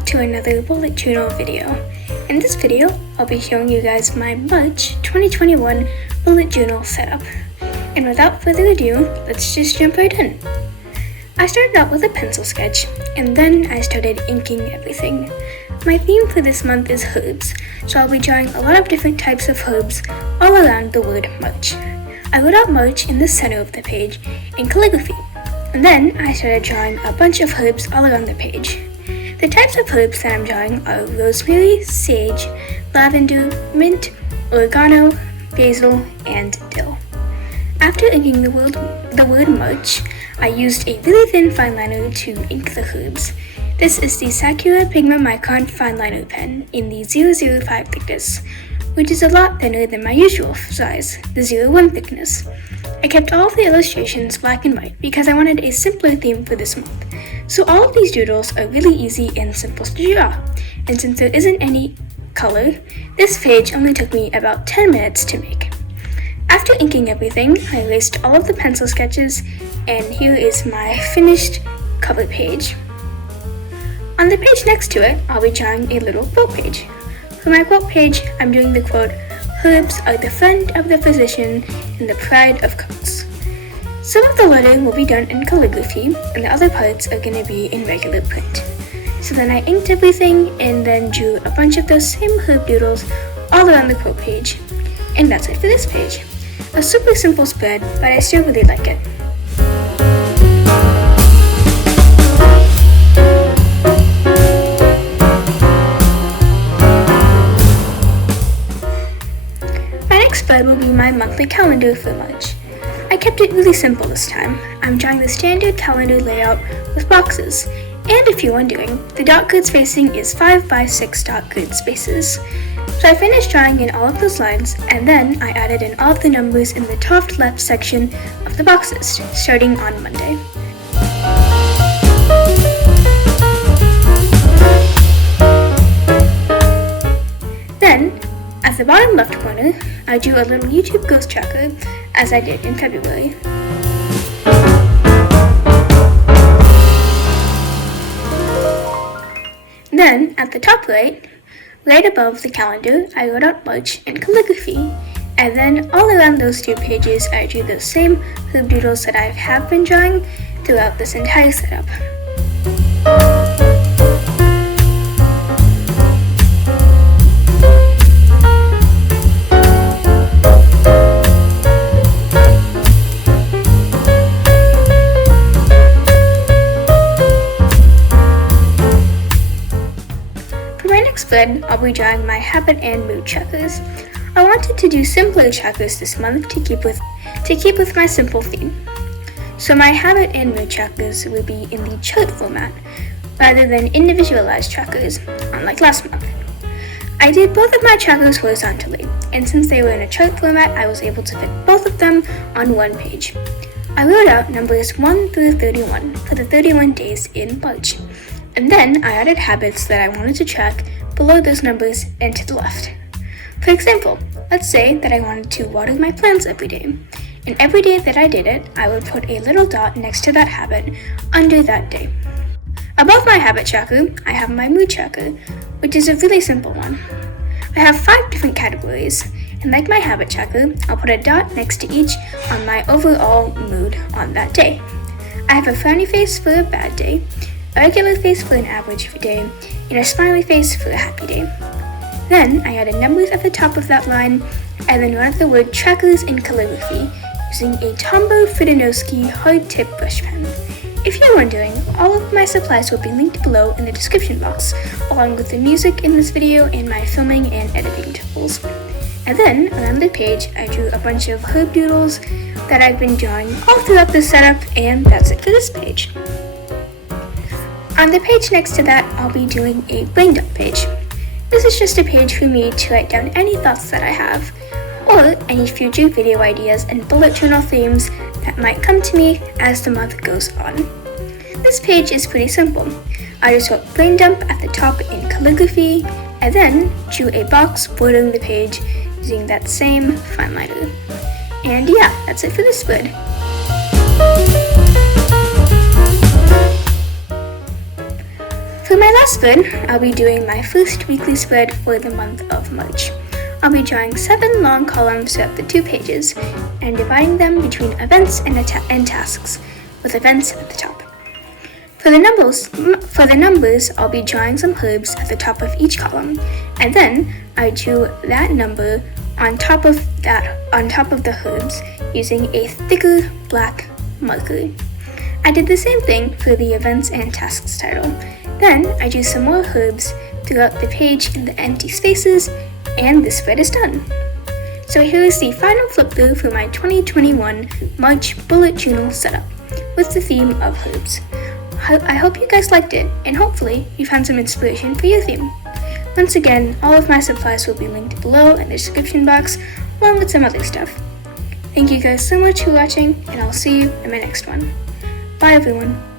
back to another bullet journal video. In this video, I'll be showing you guys my March 2021 bullet journal setup. And without further ado, let's just jump right in. I started out with a pencil sketch, and then I started inking everything. My theme for this month is herbs, so I'll be drawing a lot of different types of herbs all around the word March. I wrote out March in the center of the page in calligraphy, and then I started drawing a bunch of herbs all around the page. The types of herbs that I'm drawing are rosemary, sage, lavender, mint, oregano, basil, and dill. After inking the word March, I used a really thin fineliner to ink the herbs. This is the Sakura Pigma Micron fineliner pen in the 005 thickness, which is a lot thinner than my usual size, the 01 thickness. I kept all of the illustrations black and white because I wanted a simpler theme for this month. So all of these doodles are really easy and simple to draw, and since there isn't any color, this page only took me about 10 minutes to make. After inking everything, I erased all of the pencil sketches, and here is my finished cover page. On the page next to it, I'll be drawing a little quote page. For my quote page, I'm doing the quote, "Herbs are the friend of the physician and the pride of cooks." Some of the lettering will be done in calligraphy, and the other parts are going to be in regular print. So then I inked everything and then drew a bunch of those same herb doodles all around the quote page. And that's it for this page. A super simple spread, but I still really like it. My next spread will be my monthly calendar for March. I kept it really simple this time. I'm drawing the standard calendar layout with boxes. And if you're wondering, the dot grid spacing is 5 by 6 dot grid spaces. So I finished drawing in all of those lines, and then I added in all of the numbers in the top left section of the boxes, starting on Monday. Then, at the bottom left corner, I drew a little YouTube ghost tracker, as I did in February. Then, at the top right above the calendar, I wrote out March in calligraphy. And then, all around those two pages, I drew the same herb doodles that I have been drawing throughout this entire setup. Spread, I'll be drawing my habit and mood trackers. I wanted to do simpler trackers this month to keep with my simple theme. So my habit and mood trackers will be in the chart format rather than individualized trackers, unlike last month. I did both of my trackers horizontally, and since they were in a chart format, I was able to fit both of them on one page. I wrote out numbers 1 through 31 for the 31 days in March, and then I added habits that I wanted to track below those numbers and to the left. For example, let's say that I wanted to water my plants every day, and every day that I did it, I would put a little dot next to that habit under that day. Above my habit tracker, I have my mood tracker, which is a really simple one. I have 5 different categories, and like my habit tracker, I'll put a dot next to each on my overall mood on that day. I have a frowny face for a bad day, a regular face for an average day, and a smiley face for a happy day. Then I added numbers at the top of that line, and then wrote the word trackers in calligraphy using a Tombow Fudenosuke hard tip brush pen. If you're wondering, all of my supplies will be linked below in the description box, along with the music in this video and my filming and editing tools. And then, around the page, I drew a bunch of herb doodles that I've been drawing all throughout this setup, and that's it for this page. On the page next to that, I'll be doing a brain dump page. This is just a page for me to write down any thoughts that I have, or any future video ideas and bullet journal themes that might come to me as the month goes on. This page is pretty simple. I just wrote brain dump at the top in calligraphy, and then drew a box bordering the page using that same fineliner. And yeah, that's it for this spread. For my last spread, I'll be doing my first weekly spread for the month of March. I'll be drawing 7 long columns throughout the 2 pages and dividing them between events and tasks, with events at the top. For the numbers, I'll be drawing some herbs at the top of each column, and then I drew that number on top of the herbs using a thicker black marker. I did the same thing for the events and tasks title. Then I drew some more herbs throughout the page in the empty spaces, and the spread is done. So here is the final flip through for my 2021 March bullet journal setup with the theme of herbs. I hope you guys liked it, and hopefully you found some inspiration for your theme. Once again, all of my supplies will be linked below in the description box, along with some other stuff. Thank you guys so much for watching, and I'll see you in my next one. Bye everyone.